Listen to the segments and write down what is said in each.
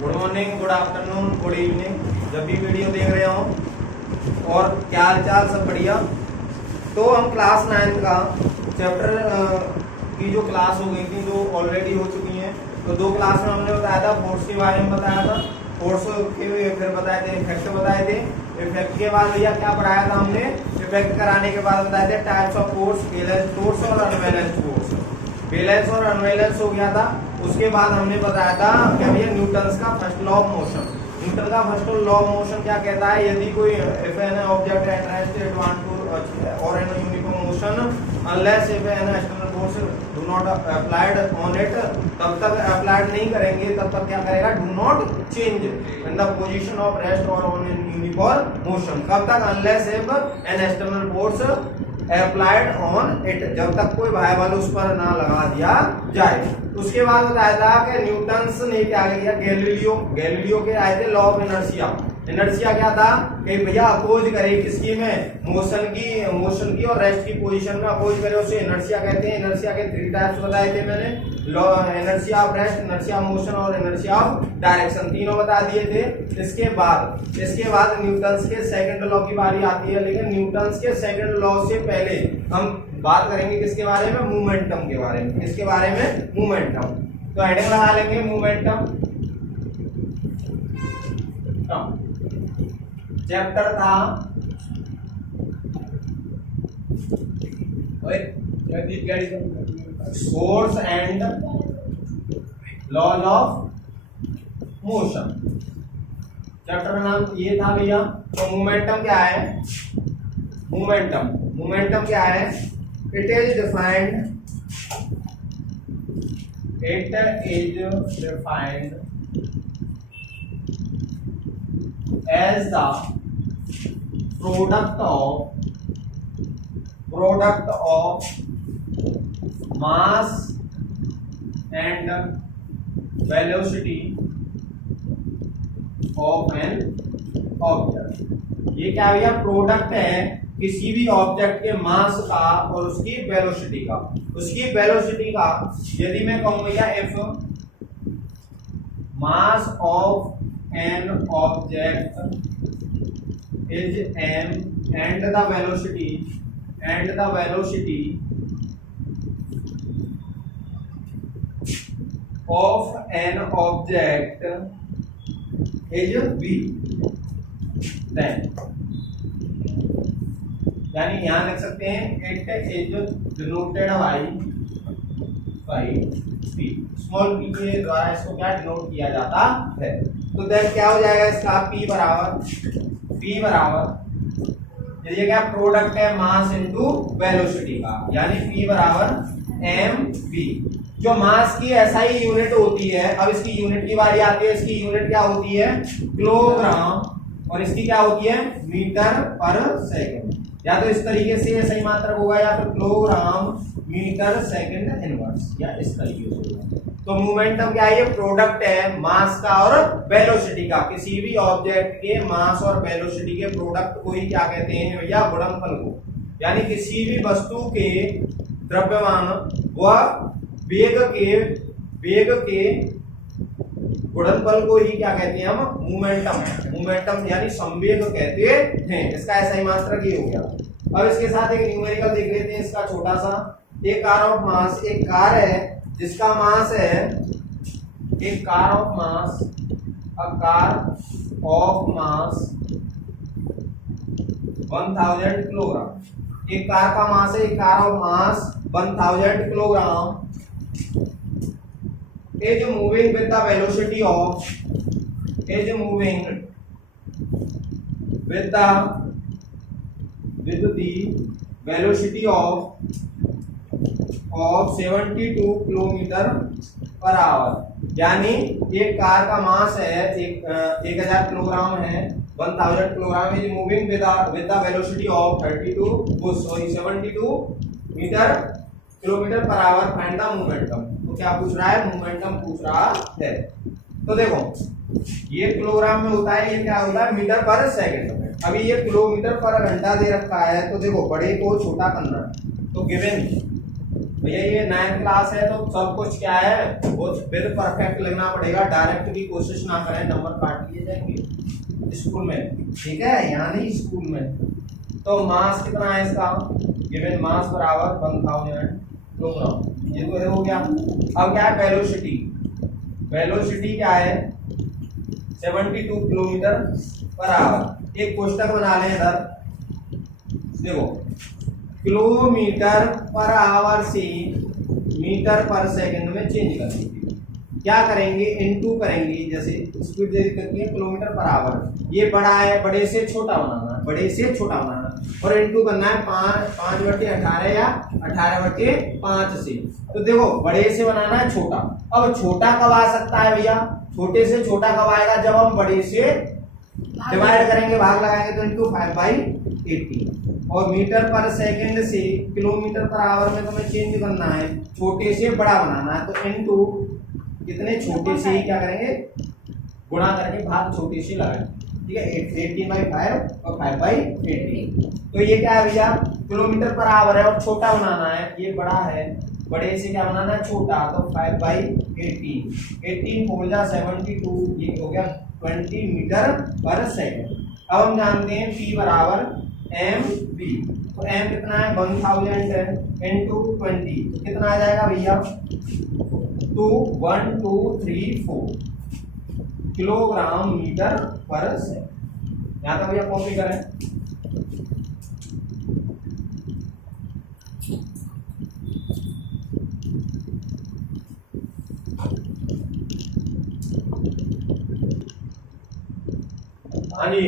Good morning, good afternoon, good evening, जब भी video देख रहे हो। और क्या हाल चाल, सब बढ़िया। तो हम क्लास 9 का चैप्टर की जो क्लास हो गई थी, जो ऑलरेडी हो चुकी हैं, तो 2 क्लास में हमने बताया था फोर्स के बारे में, बताया था फोर्स के, फिर बताए थे इफेक्ट, बताए थे इफेक्ट के बाद भैया क्या पढ़ाया था हमने, इफेक्ट कराने के बाद बताए थे types of force, balance force और अनबैलेंस फोर्स। बैलेंस और अनबैलेंस हो गया था। उसके बाद हमने बताया था क्या भैया, न्यूटन का first law of motion. Newton का फर्स्ट लॉ ऑफ मोशन क्या कहता है, यदि कोई if an object at rest at one two और an uniform motion unless if an external force do not applied on it, तब तक अप्लाइड नहीं करेंगे, तब तक क्या करेगा, do not change in the position of rest और ऑन एन यूनिफॉर्म मोशन। कब तक, unless if an external force applied on it, जब तक कोई बाह्य बल उस पर ना लगा दिया जाए। उसके बाद बताया था कि न्यूटन्स ने क्या किया, गैलीलियो के आए थे लॉ ऑफ इनर्शिया। इनर्शिया क्या था कि भैया अपोज करे किसकी में, मोशन की और रेस्ट की पोजीशन में अपोज करे, उसे इनर्शिया कहते हैं। इनर्शिया के 3 टाइप्स बताए थे मैंने, law inertia of rest, inertia of motion और इनर्शिया ऑफ डायरेक्शन, तीनों बता दिए थे। इसके बाद न्यूटन्स के सेकंड लॉ की बारी आती है, लेकिन न्यूटन्स के सेकंड लॉ से पहले हम बात करेंगे किसके बारे में, मोमेंटम के बारे में। किसके बारे में, मोमेंटम। तो हेडिंग लगा लेंगे मोमेंटम। चैप्टर था force and laws of motion. Chapter का नाम ये था भैया। तो मोमेंटम क्या है, मोमेंटम क्या है, it is defined as the product of mass and velocity of an object। ये क्या भैया, प्रोडक्ट है किसी भी ऑब्जेक्ट के मास का और उसकी वेलोसिटी का। यदि मैं कहूं भैया, if mass of an object is m and the velocity of an object is v, then यानी यहां लिख सकते हैं it is denoted by v, small p के द्वारा इसको क्या डिनोट किया जाता है। तो देन क्या हो जाएगा इसका, P बराबर ये क्या प्रोडक्ट है मास इनटू वेलोसिटी का, यानी P बराबर mv। जो मास की एसआई यूनिट होती है, अब इसकी यूनिट की बारी आती है। इसकी यूनिट क्या होती है, किलोग्राम, और इसकी क्या होती है, मीटर पर सेकंड। या तो इस तरीके से एसआई मात्रक होगा, या तो किलोग्राम मीटर सेकंड इनवर्स, या इस तरीके से होगा। तो मोमेंटम क्या है, ये प्रोडक्ट है मास का और वेलोसिटी का। किसी भी ऑब्जेक्ट के मास और वेलोसिटी के प्रोडक्ट को ही क्या कहते हैं भैया, गुणनफल को। यानी किसी भी वस्तु के द्रव्यमान व वेग के गुणनफल को ही क्या कहते हैं हम, मोमेंटम यानी संवेग कहते हैं। इसका ऐसा ही मात्रक ये हो गया। अब इसके साथ एक न्यूमेरिकल देख लेते हैं इसका छोटा सा। एक कार ऑफ मास, एक कार है जिसका मास है, एक car of mass, a car of mass 1000 kilogram. एक कार का मास है, एक car of mass 1000 kilogram is moving with the velocity of velocity of 72 kilometre per our. यानी एक कार का मास है 1000 किलोग्राम है, 1000 kilogram is moving with the velocity of 72 metre kilometre per hour. Find the momentum. तो क्या पूछ रहा है, मोमेंटम पूछ रहा है। तो देखो ये किलोग्राम में होता है, ये क्या होता है, मीटर पर सेकंड में। अभी ये किलोमीटर पर घंटा दे रखा है, तो देखो बड़े को छोटा करना है। तो गिवन भैया ये 9th क्लास है तो सब कुछ क्या है वो बिल परफेक्ट लिखना पड़ेगा, डायरेक्ट की कोशिश ना करें, नंबर काट लिए जाएंगे स्कूल में, ठीक है, यहाँ नहीं स्कूल में। तो मास कितना है इसका, गिवन मास बराबर 1000 किलोग्राम, ये तो हो गया। अब क्या है वेलोसिटी, वेलोसिटी क्या है 72 किलोमीटर पर आवर। एक कोष्टक बना लें इधर, देखो किलोमीटर पर आवर से मीटर पर सेकंड में चेंज कर देंगे, क्या करेंगे इनटू करेंगे, जैसे स्पीड दे रखी है किलोमीटर पर आवर, ये बड़ा है, बड़े से छोटा बनाना है, बड़े से छोटा बनाना और इनटू करना है 5/18 या 18/5 से। तो देखो बड़े से बनाना है छोटा, अब छोटा कब आ सकता है भैया, छोटे से छोटा कब आएगा, जब हम बड़े से डिवाइड करेंगे, भाग लगाएंगे, तो इनटू 5/80। और मीटर पर सेकंड से किलोमीटर पर आवर में तो हमें चेंज करना है, छोटे से बड़ा बनाना है, तो इनटू कितने छोटे से ही क्या करेंगे गुणा करके भाग छोटे से लगाएंगे, ठीक है, 18/5 और 5/80। तो ये क्या है भैया किलोमीटर पर आवर है और छोटा बनाना है, ये बड़ा है, बड़े से क्या बनाना है छोटा, तो 5/18, 18 4 जा 72, ये हो गया 20 मीटर पर सेकंड। अब हम जानते हैं P बराबर mv, तो m कितना है 1000 इनटू 20, तो कितना आ जाएगा भैया 21234 किलोग्राम मीटर पर सेकंड। यहाँ तक भैया कॉपी करें, हाँ जी।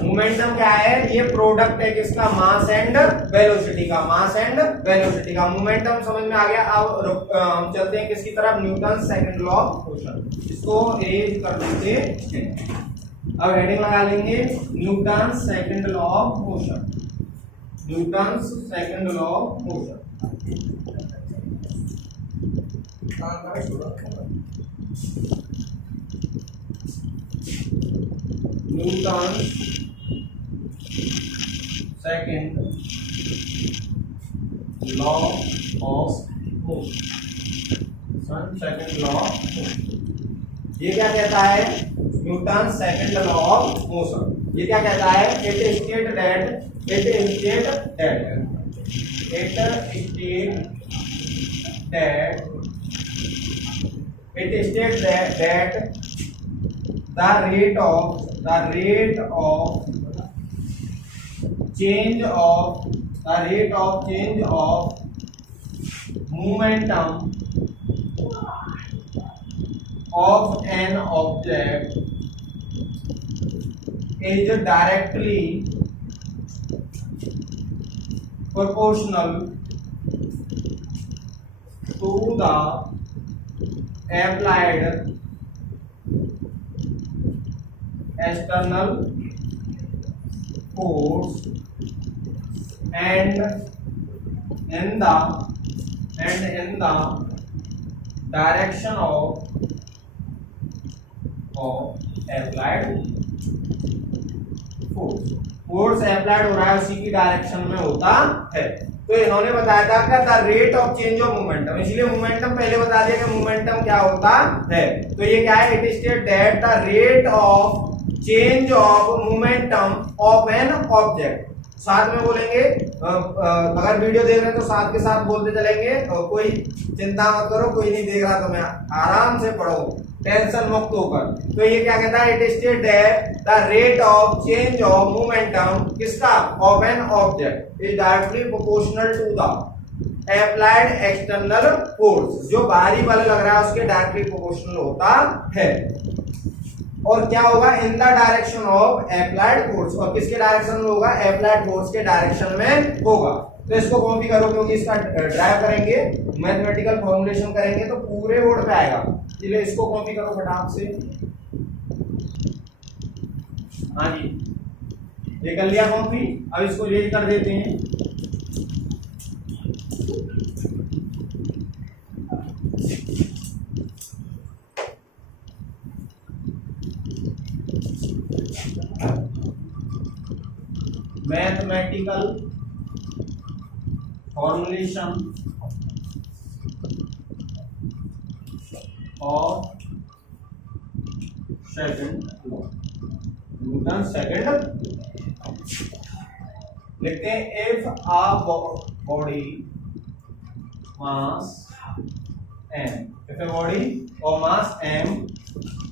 मोमेंटम क्या है, ये प्रोडक्ट है किसका, मास एंड वेलोसिटी का, मास एंड वेलोसिटी का। मोमेंटम समझ में आ गया। अब हम चलते हैं किसकी तरफ, Newton second law of motion, इसको एज कर देते हैं। अब हेडिंग लगा लेंगे Newton second law of motion, Newton second law of motion. Newton second law of motion, second law of motion, ये क्या कहता है, Newton second law of motion, ये क्या कहता है, it state that the rate of change of momentum of an object is directly proportional to the applied external force and in the direction of applied force, force applied हो रहा है उसी की direction में होता है। तो इन्होंने बताया था क्या, the rate of change of momentum, इसलिए मोमेंटम पहले बता दिया कि मोमेंटम क्या होता है। तो ये क्या है, it state that the rate of change of momentum of an object, साथ में बोलेंगे, अगर वीडियो देख रहे हैं तो साथ के साथ बोलते चलेंगे, कोई चिंता मत करो, कोई नहीं देख रहा, तुम्हें आराम से पढ़ो टेंशन मुक्त होकर। तो ये क्या कहता है, it state that the rate of change of momentum किसका, of an object is directly proportional to the applied external force, जो बाहरी बल लग रहा है उसके डायरेक्टली प्रोपोर्शनल होता है। और क्या होगा, in the direction of applied force, और किसके डायरेक्शन में होगा, अप्लाइड फोर्स के डायरेक्शन में होगा। तो इसको कॉपी करो, क्योंकि इसका ड्राइव करेंगे, मैथमेटिकल फॉर्मुलेशन करेंगे तो पूरे बोर्ड पे आएगा, इसलिए इसको कॉपी करो फटाक से। हाँ जी, ये कर लिया कॉपी, अब इसको रेज कर देते हैं। Mathematical formulation of second law, Newton second. लिखते हैं if a body mass m, if a body of mass m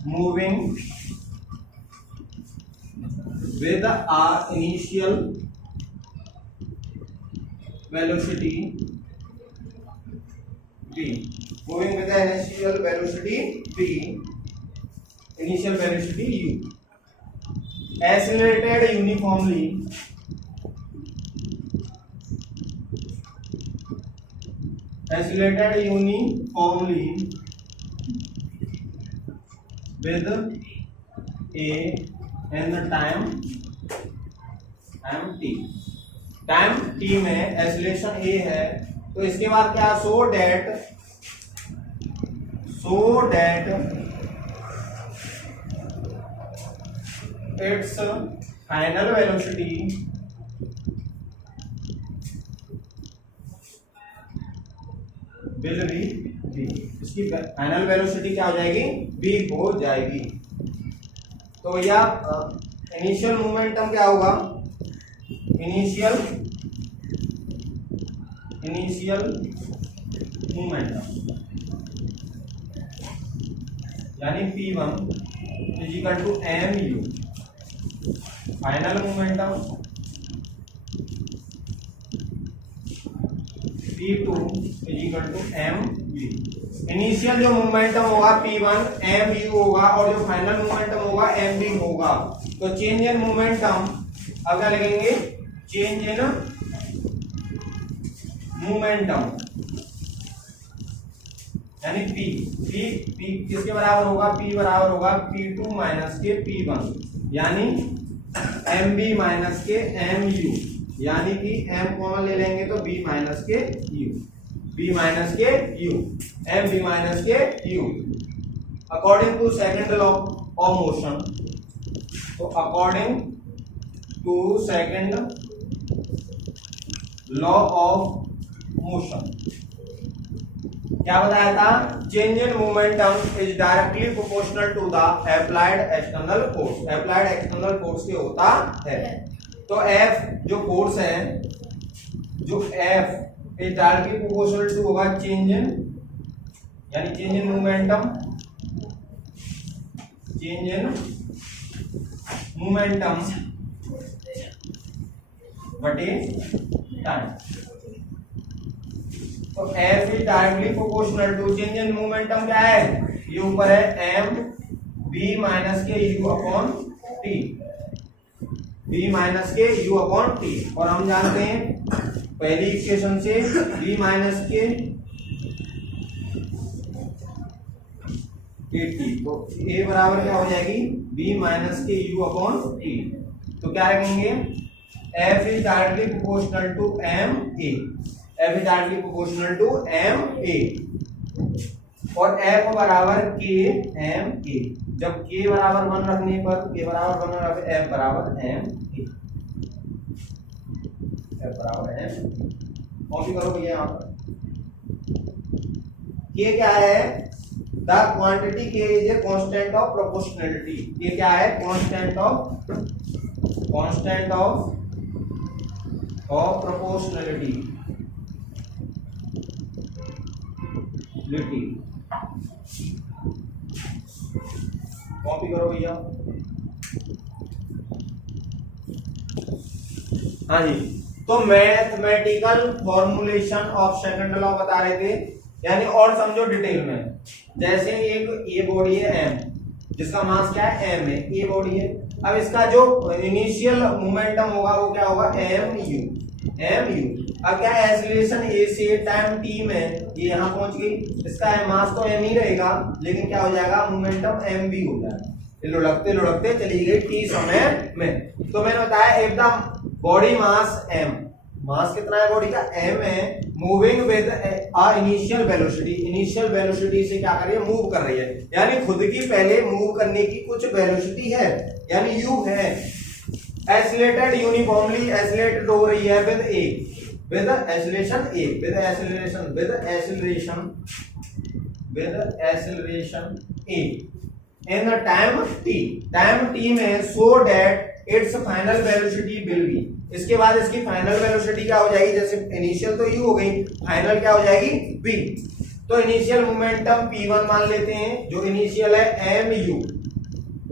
moving with a initial velocity v, moving with the initial velocity v, initial velocity u, accelerated uniformly with a and the time t, time t में acceleration a है, तो इसके बाद क्या, so that its final velocity will be v, इसकी final velocity क्या हो जाएगी, v हो जाएगी। तो भैया इनिशियल मोमेंटम क्या होगा, इनिशियल मोमेंटम यानी p1 is equal to mu, final momentum p2 is equal to mv। Initial जो मोमेंटम होगा p1 mu होगा और जो फाइनल मोमेंटम होगा mv होगा। तो चेंज इन मोमेंटम अब क्या लिखेंगे, चेंज इन मोमेंटम यानी p किसके बराबर होगा, p बराबर होगा p2 माइनस के p1 यानी mb माइनस के mu, यानी कि m कॉमन ले लेंगे तो b माइनस के u, b माइनस के u, mb माइनस के u according to second law of motion. तो according to second law of motion क्या बताया था, change in momentum is directly proportional to the applied external force, applied external force से होता है। तो F जो फोर्स है, जो F is directly proportional to होगा चेंज इन, यानी change in momentum, change in momentum बटे टाइम। तो F is directly proportional to change in momentum क्या है, ये ऊपर है m v माइनस के u upon t, v minus के u अपॉन t। और हम जानते हैं पहली इक्वेशन से v माइनस के t, तो a बराबर क्या हो जाएगी, v माइनस के u अपॉन t। तो क्या रखेंगे, F is directly proportional to m a, F is directly proportional to m a और F बराबर k m a। जब k बराबर 1 रखने पर, k बराबर 1 रखने पर F बराबर m a, F बराबर m। कॉपी करो भैया यहाँ पर, k क्या है, the quantity k is a constant of proportionality. ये क्या है, कांस्टेंट ऑफ प्रोपोर्शनलिटी लिटी। कॉपी करो भैया। हाँ जी, तो mathematical formulation of second law बता रहे थे, यानी और समझो डिटेल में। जैसे एक ये बॉडी है m, जिसका मास क्या है m है, ये बॉडी है। अब इसका जो इनिशियल मोमेंटम होगा वो क्या होगा, mu। अब क्या एक्सीलरेशन a से टाइम t में ये यहाँ पहुंच गई, इसका मास तो m ही रहेगा, लेकिन क्या हो जाएगा, मोमेंटम mv हो जाएगा। लुढ़कते लुढ़कते चली गई t समय में। तो मैंने बताया if the body mass m, मास कितना है बॉडी का, m है, moving with initial velocity, initial velocity से क्या कर रही है, मूव कर रही है, यानी खुद की पहले मूव करने की कुछ वेलोसिटी है, यानी u है। एक्सीलरेटेड यूनिफॉर्मली एक्सीलरेटेड हो रही है with a, with acceleration a, with with acceleration a in the time t में so that its final velocity will be, इसके बाद इसकी फाइनल वेलोसिटी क्या हो जाएगी, जैसे इनिशियल तो u हो गई, फाइनल क्या हो जाएगी v। तो इनिशियल मोमेंटम p1 मान लेते हैं, जो इनिशियल है mu,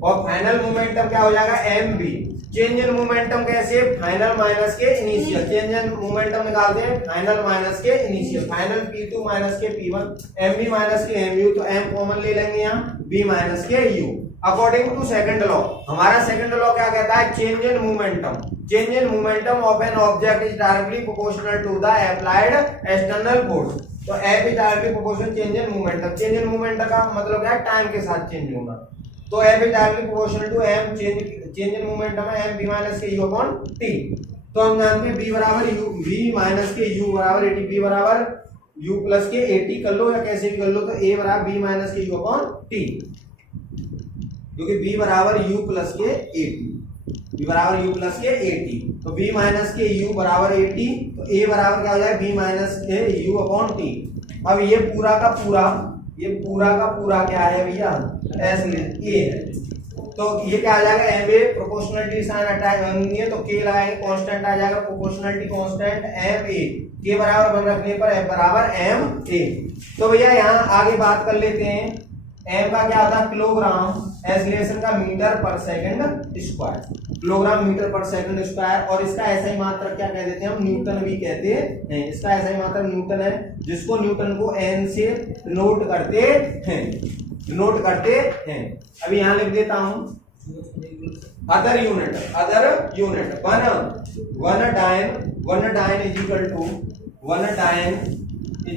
और फाइनल मोमेंटम क्या हो जाएगा mv। चेंज इन मोमेंटम कैसे, फाइनल माइनस के इनिशियल, चेंज इन मोमेंटम निकालते हैं फाइनल माइनस के इनिशियल, फाइनल p2 माइनस के p1, mv माइनस के mu, तो m कॉमन ले लेंगे यहाँ, v माइनस के u। According to second law, हमारा सेकंड लॉ क्या कहता है, change in momentum of an object is directly proportional to the applied external force. तो F is directly proportional change in momentum, change in momentum का मतलब क्या है, time के साथ चेंज होना। तो F is directly proportional to m, change in momentum है m v माइनस के u अपॉन t। तो हम जानते हैं v बराबर u, v माइनस के u बराबर at, v बराबर u प्लस के at कर लो या कैसे भी कर लो, तो a बराबर v माइनस के u अपॉन t, क्योंकि v बराबर u प्लस के at, v बराबर u प्लस के at, तो v माइनस के u बराबर at, तो a बराबर क्या हो जाएगा, v माइनस के u अपॉन t। अब ये पूरा का पूरा क्या है भैया, एस ए है, तो ये क्या आ जाएगा, M A proportionality sign attach नहीं है तो के लगाएंगे, कांस्टेंट आ जाएगा प्रोपोर्शनलिटी कांस्टेंट एम ए, के बराबर बन रखने पर एफ बराबर एम ए। तो भैया यहाँ आगे बात कर लेते हैं, एम का क्या आता है, किलोग्राम, एक्सीलरेशन का metre per second square, kilogram metre per second square, और इसका ऐसा ही मात्रक क्या कह देते हैं हम, न्यूटन भी कहते हैं, इसका ऐसा ही मात्रक न्यूटन है, जिसको न्यूटन को एन से नोट करते हैं। अभी यहाँ लिख देता हूं, other unit one dyne is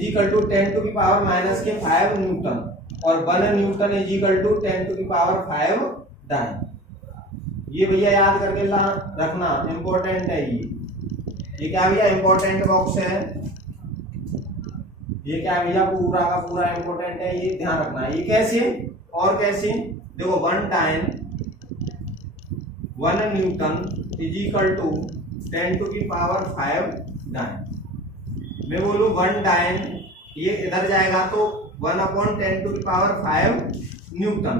equal to 10 to the power minus के 5 न्यूटन, और 1 newton is equal to 10 to the power 5 dyne. ये भैया याद करके रखना, इंपॉर्टेंट है ये क्या भैया, इंपॉर्टेंट बॉक्स है, ये क्या भैया पूरा का पूरा इंपॉर्टेंट है, ये ध्यान रखना है। ये कैसे और कैसे, देखो 1 newton is equal to 10 to the power 5 dyne. मैं बोलूं 1 डाइन, ये इधर जाएगा तो 1 upon 10 to the power 5 newton,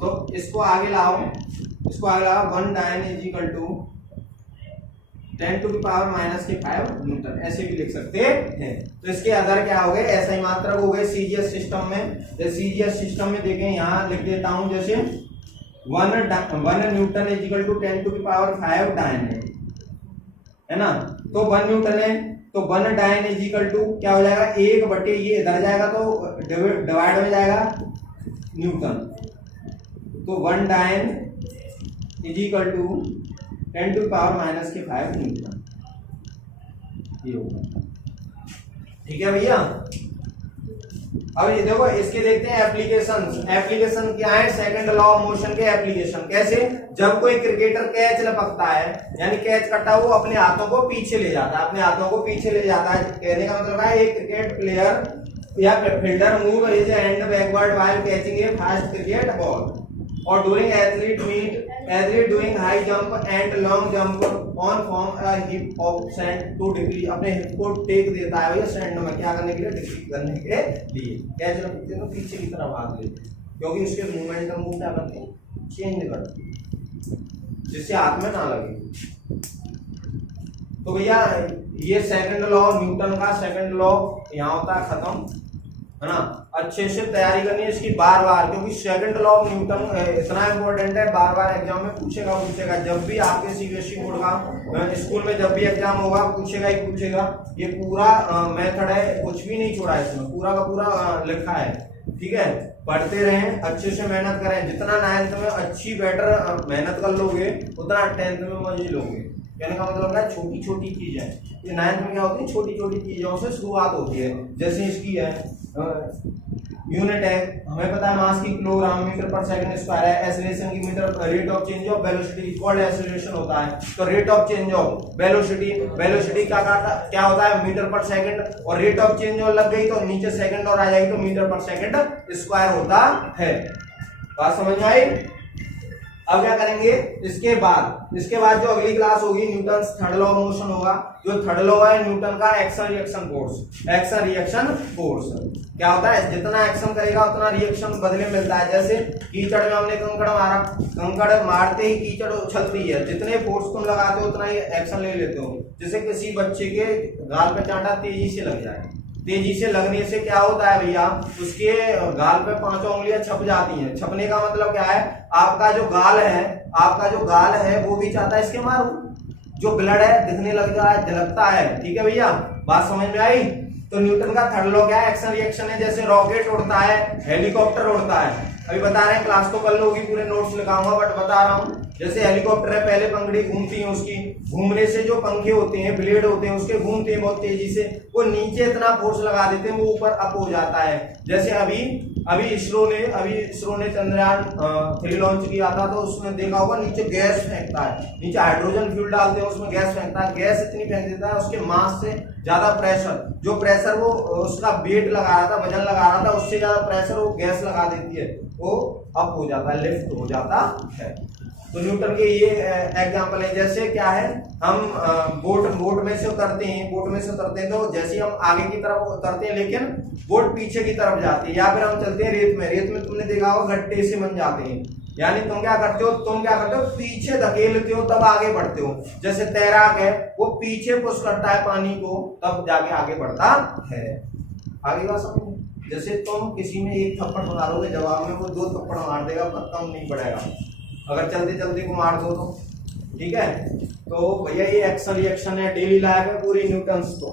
तो इसको आगे लाओ 1 dyne is equal to 10 to the power minus के 5 न्यूटन, ऐसे भी लिख सकते हैं। तो इसके अदर क्या हो गए, ऐसा ही मात्रक हो गए सीजीएस सिस्टम में। सीजीएस सिस्टम में देखें, यहाँ लिख देता हूं, जैसे 1 newton is equal to 10 to the power 5 dyne है ना, तो 1 न्यूटन है, तो 1 डाइन इज इक्वल टू क्या हो जाएगा, 1 बटे ये इधर जाएगा तो डिवाइड में जाएगा न्यूटन, तो 1 dyne is equal to 10 to power minus के 5 न्यूटन, ये होगा। ठीक है भैया, अब ये देखो इसके देखते हैं एप्लीकेशन क्या है, सेकंड लॉ ऑफ मोशन के एप्लीकेशन। कैसे, जब कोई क्रिकेटर कैच लपकता है, यानी कैच करता है, वो अपने हाथों को पीछे ले जाता है, कहने का मतलब है एक क्रिकेट प्लेयर या fielder move his hand backward while catching a fast cricket ball, और during athlete doing high jump and long jump on form a hip of sand to decrease, अपने हिप को टेक देता है भैया सैंड में, क्या करने के लिए, डिक्रीज करने के लिए। कैच रखते हैं तो पीछे की तरफ भाग लेते हैं, क्योंकि उसके मोमेंटम को क्या करते हैं, चेंज करते हैं, जिससे हाथ में ना लगे। तो भैया ये सेकंड लॉ न्यूटन का सेकंड लॉ यहाँ होता है खत्म, है ना। अच्छे से तैयारी करनी है इसकी बार बार, क्योंकि सेकंड लॉ ऑफ न्यूटन इतना इंपॉर्टेंट है, बार बार एग्जाम में पूछेगा। जब भी आपके सीबीएसई बोर्ड का स्कूल में जब भी एग्जाम होगा पूछेगा। ये पूरा मेथड है, कुछ भी नहीं छोड़ा है इसमें, पूरा का पूरा लिखा है। ठीक है, पढ़ते रहें, अच्छे से मेहनत करें, जितना 9th में अच्छी बेटर मेहनत कर लोगे उतना 10th में मजे लोगे। कहने का मतलब है छोटी छोटी चीजें, ये 9th में क्या होती है, छोटी छोटी चीजों से शुरुआत होती है। जैसे इसकी है यूनिट है, हमें पता है मास की kilogram metre per second square है, एक्सीलरेशन की metre, rate of change of velocity equal acceleration होता है, तो rate of change of velocity का क्या होता है मीटर पर सेकंड, और रेट ऑफ चेंज ऑफ लग गई तो नीचे सेकंड और आ जाएगी तो मीटर पर सेकंड स्क्वायर होता है। बात समझ में आई। अब क्या करेंगे, इसके बाद जो अगली क्लास होगी Newton third law of motion होगा। जो थर्ड लॉ है न्यूटन का एक्शन रिएक्शन फोर्स क्या होता है, जितना एक्शन करेगा उतना रिएक्शन बदले मिलता है। जैसे कीचड़ में हमने कंकड़ मारा, कंकड़ मारते ही कीचड़ उछलती है, जितने फोर्स तुम लगाते हो उतना ही एक्शन ले लेते हो। जैसे किसी बच्चे के गाल पे चांटा तेजी से लग जाए, तेजी से लगने से क्या होता है भैया, उसके गाल पे 5 उंगलियां छप जाती हैं। छपने का मतलब क्या है, आपका जो गाल है वो भी चाहता है इसके मारूं, जो ब्लड है दिखने लग जाए, झलकता है। ठीक है भैया, बात समझ में आई। तो न्यूटन का थर्ड लॉ क्या है, एक्शन रिएक्शन है। जैसे रॉकेट उड़ता है, हेलीकॉप्टर उड़ता है, अभी बता रहे हैं, क्लास तो कल होगी, पूरे नोट्स लिखाऊंगा बट बता रहा हूँ। जैसे हेलीकॉप्टर है, पहले पंखड़ी घूमती है, उसकी घूमने से जो पंखे होते हैं, ब्लेड होते हैं, उसके घूमते हैं बहुत तेजी से, वो नीचे इतना फोर्स लगा देते हैं वो ऊपर अप हो जाता है। जैसे अभी इसरो ने चंद्रयान 3 लॉन्च किया था, तो उसमें देखा होगा नीचे गैस फेंकता है, नीचे हाइड्रोजन फ्यूल डालते हैं, उसमें गैस फेंकता है। गैस इतनी फेंक देता है, उसके मास से ज्यादा प्रेशर, जो प्रेशर वो उसका वेट लगा रहा था, वजन लगा रहा था, उससे ज्यादा प्रेशर वो गैस लगा देती है, वो अप हो जाता है, लिफ्ट हो जाता है। तो न्यूटन के ये एग्जांपल है। जैसे क्या है, हम बोट में से उतरते हैं, तो जैसे हम आगे की तरफ उतरते हैं लेकिन बोट पीछे की तरफ जाती है, या फिर हम चलते हैं रेत में तुमने देखा होगा गड्ढे से बन जाते हैं, यानी तुम क्या करते हो पीछे धकेलते हो तब आगे बढ़ते हो। जैसे तैराक है, वो पीछे पुश करता है पानी को, तब जाके आगे बढ़ता है। आगे बात समझ। जैसे तुम किसी में एक थप्पड़ मारोगे, जवाब में वो 2 थप्पड़ मार देगा, कम नहीं पड़ेगा अगर चलते चलते को मार दो तो। ठीक है, तो भैया ये एक्शन रिएक्शन है, डेली लाइफ है पूरी न्यूटन्स। तो